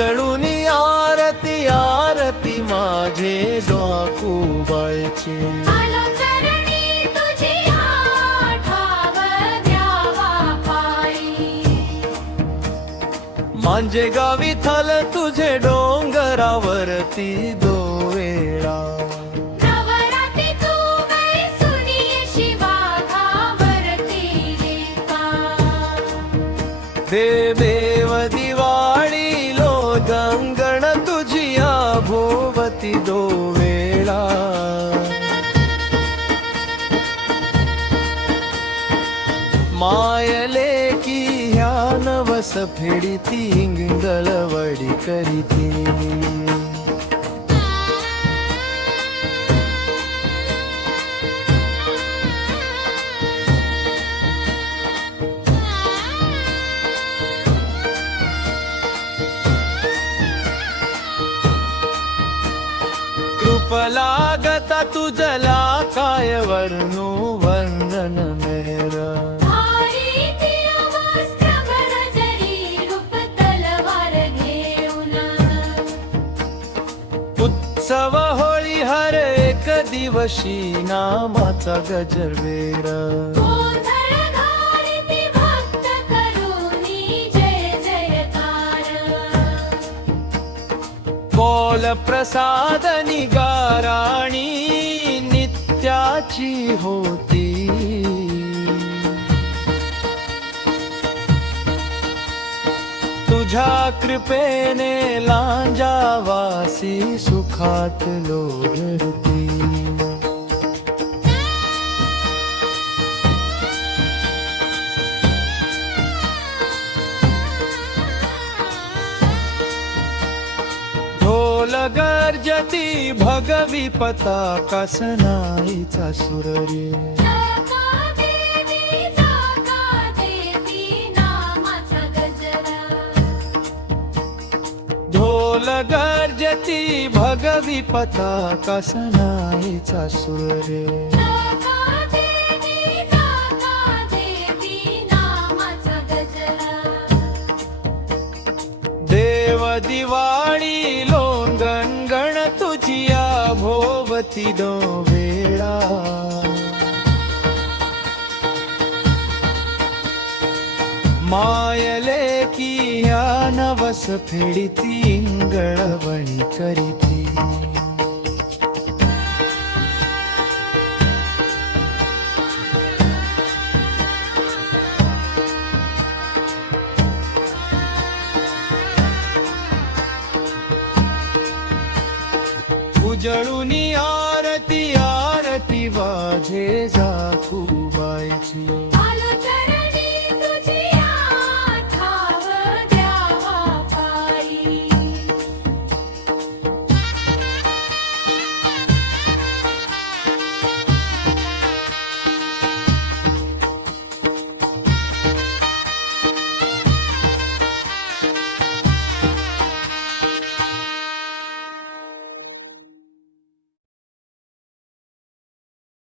उजळूनी आरती आरती माझे जोकुबाईची आलो चरणी तुझी आठाव द्यावा पायी माझे गावी थल तुझे डोंगरावरती दो वेळा नवरात्री तू वैसुनी शिवाधावरती लेका देव दिवाळी लो गंगण तुझिया भोवती दो वेळा मायले की ह्या नवस फेडीती इंगळवडी करीती लागता तुझला काय वर्णू वर्णन मेर भारी तिरवस्त्र भरजरी रूप तलवार घेऊन उत्सव होळी हर एक दिवशी नामाचा गजरवेर गोंधळ घालिती भक्त करुणी जय जयकार बोल प्रसाद निगाराणी नित्याची होती तुझ्या कृपेने लांजावासी सुखात लोळती ढोल गर्जती भगवी पताका सनाईचा सूर रे जाका देवी नामाचा गजरा ढोल गर्जती भगवी पताका सनाईचा सूर रे जाका देवी नामाचा गजरा देव दिवाळी लोंगण तुझिया भोवती दो वेळा मायले की ह्या नवस फेडीती इंगळवणी करीती उजळूनी आरती आरती वाजे जाकुबाईची